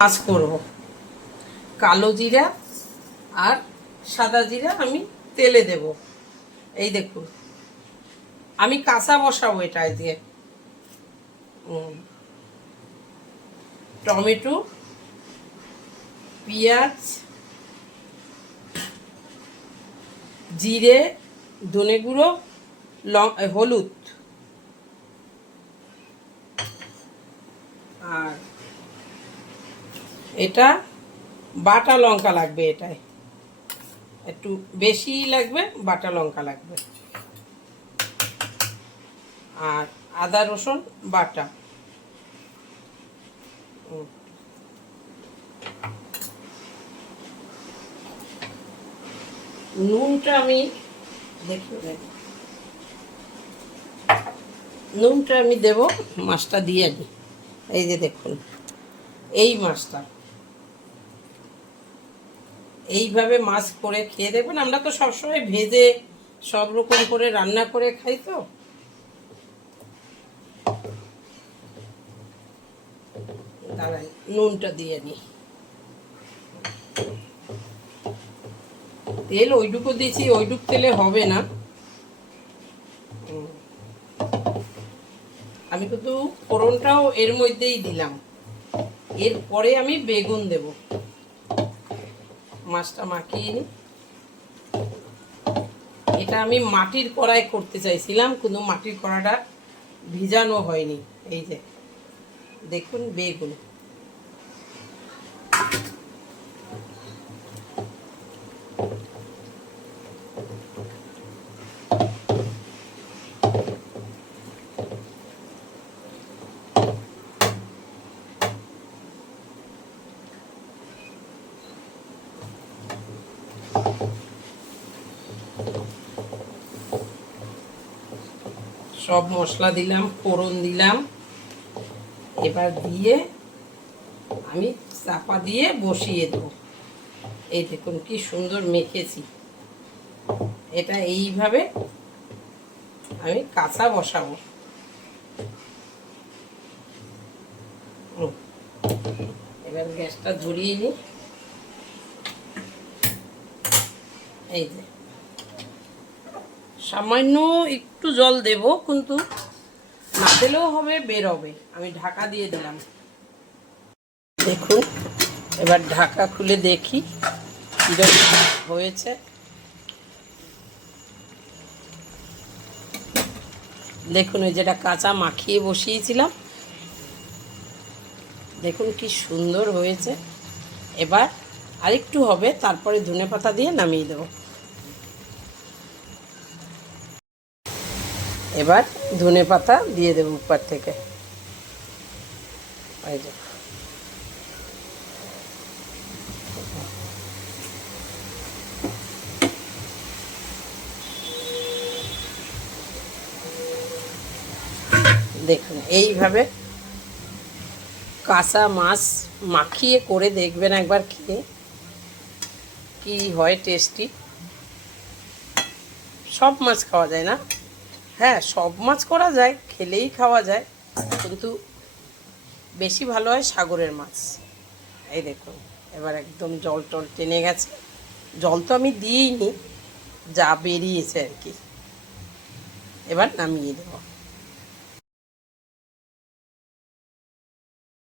কাজ করব কালো জিরা আর সাদা জিরা আমি তেলে দেব। এই দেখুন আমি কাঁচা বসাবো এটা দিয়ে। টমেটো, পেঁয়াজ, জিরে, ধনে গুঁড়ো, হলুদ আর এটা বাটা লঙ্কা লাগবে। এটায় একটু বেশি লাগবে, বাটা লঙ্কা লাগবে আর আদা রসুন বাটা। নুনটা আমি নুনটা আমি দেব মাছটা দিয়ে নি। এই যে দেখুন এই মাছটা এইভাবে মাছ করে খেয়ে দেখবেন। আমরা তো সবসময় ভেজে সব রকম করে রান্না করে খাই। তো দাঁড়াই নুনটা দিয়ে নিই। তেল ওইটুকু দিয়েছি, ওইটুকু তেলে হবে না। আমি কিন্তু ফোড়নটাও এর মধ্যেই দিলাম। এরপরে আমি বেগুন দেব। মাছটা মাখিয়ে নিই। এটা আমি মাটির কড়াই করতে চাইছিলাম, কিন্তু মাটির কড়াটা ভিজানো হয়নি। এই যে দেখুন বেগুন, সব মশলা দিলাম, ফোড়ন দিলাম। এবার দিয়ে আমি চাপা দিয়ে বসিয়ে দেবো। এই দেখুন কি সুন্দর মেখেছি। এটা এইভাবে আমি কাঁচা বসাবো। এবার গ্যাসটা ধরিয়ে নিই। এই যে সামান্য একটু জল দেব, কিন্তু না দিলেও হবে, বেরোবে। আমি ঢাকা দিয়ে দিলাম। দেখুন এবার ঢাকা খুলে দেখি কীরকম হয়েছে। দেখুন ওই যেটা কাঁচা মাখিয়ে বসিয়েছিলাম, দেখুন কি সুন্দর হয়েছে। এবার আরেকটু হবে, তারপরে ধনেপাতা দিয়ে নামিয়ে দেব। এবার ধনেপাতা দিয়ে দেব উপর থেকে। এই যে দেখুন এইভাবে কাঁচা মাছ মাখিয়ে করে দেখবেন একবার, খেয়ে কি হয় টেস্টি। সব মাছ খাওয়া যায় না, হ্যাঁ সব মাছ করা যায়, খেলেই খাওয়া যায়, কিন্তু বেশি ভালো হয় সাগরের মাছ। এই দেখুন এবার একদম জল টল টেনে গেছে। জল তো আমি দিইনি, যা বেরিয়েছে আর কি। এবার নামিয়ে দেবো।